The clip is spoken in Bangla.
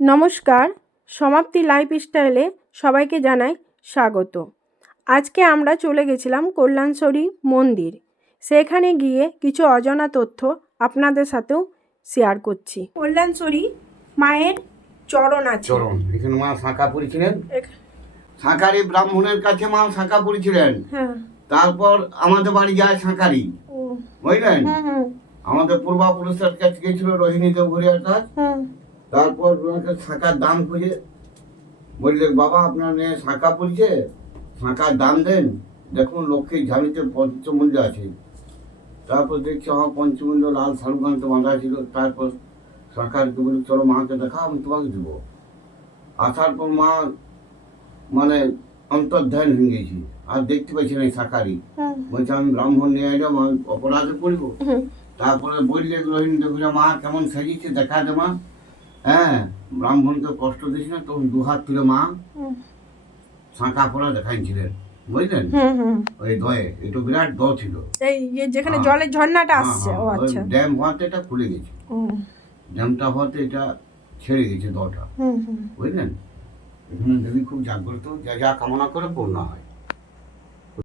নমস্কার, সমাপ্তি লাইফস্টাইলে সবাইকে জানাই স্বাগত। আজকে আমরা চলে গেছিলাম কল্যাণশ্বরী মন্দির। সেখানে গিয়ে কিছু অজানা তথ্য আপনাদের সাথেও শেয়ার করছি। কল্যাণশ্বরী মায়ের চরণ আছে। চরণ এখানে মা শাঁখা পড়েছিলেন, শাঁখারি ব্রাহ্মণের কাছে মা শাঁখা পড়েছিলেন। হ্যাঁ, তারপর আমাদের বাড়ি যায় শাঁখারি, বুঝলেন? হুম আমাদের পূর্বাপুরুষের কাছে গেছিল রোহিণী দেবঘরিয়ার কাছ। তারপর ওনাকে শাঁখার দাম খুঁজে বললেন, বাবা আপনার মেয়ে শাঁখা পড়ছে, শাঁখার দাম দেন, দেখুন লক্ষ্মীর ঝাড়িতে পঞ্চমূল্য আছে। তারপর দেখছি আমার পঞ্চমূল্য লাল শালুকান্ত বাঁধা ছিল। তারপর শাঁখারকে বলি, চলো মাকে দেখা, আমি তোমাকে দেবো। আসার পর মা মানে অন্তর্ধান হয়ে গেছি, আর দেখতে পাচ্ছি না শাঁখারি। বলছে আমি ব্রাহ্মণ নিয়ে এলাম, আমি অপরাধে পড়ব। তারপরে বললে রোহিণী দেবীরা, মা কেমন সাজিয়েছে দেখা দে মা। হ্যাঁ, ব্রাহ্মণকে কষ্ট দিস না। তখন দুহাত তুলে মা শাঁখা পড়া দেখাইছিলেন, বুঝলেন? ওই দয়ে একটু বিরাট দ ছিল, এই যেখানে জলের ঝর্ণাটা আসছে। ও আচ্ছা, ড্যাম হওয়াতে এটা খুলে গেছে। ড্যামটা হওয়াতে এটা ছেড়ে গেছে দটা, বুঝলেন? এখানে দেবী খুব জাগ্রত, যা যা কামনা করে পূর্ণ হয়।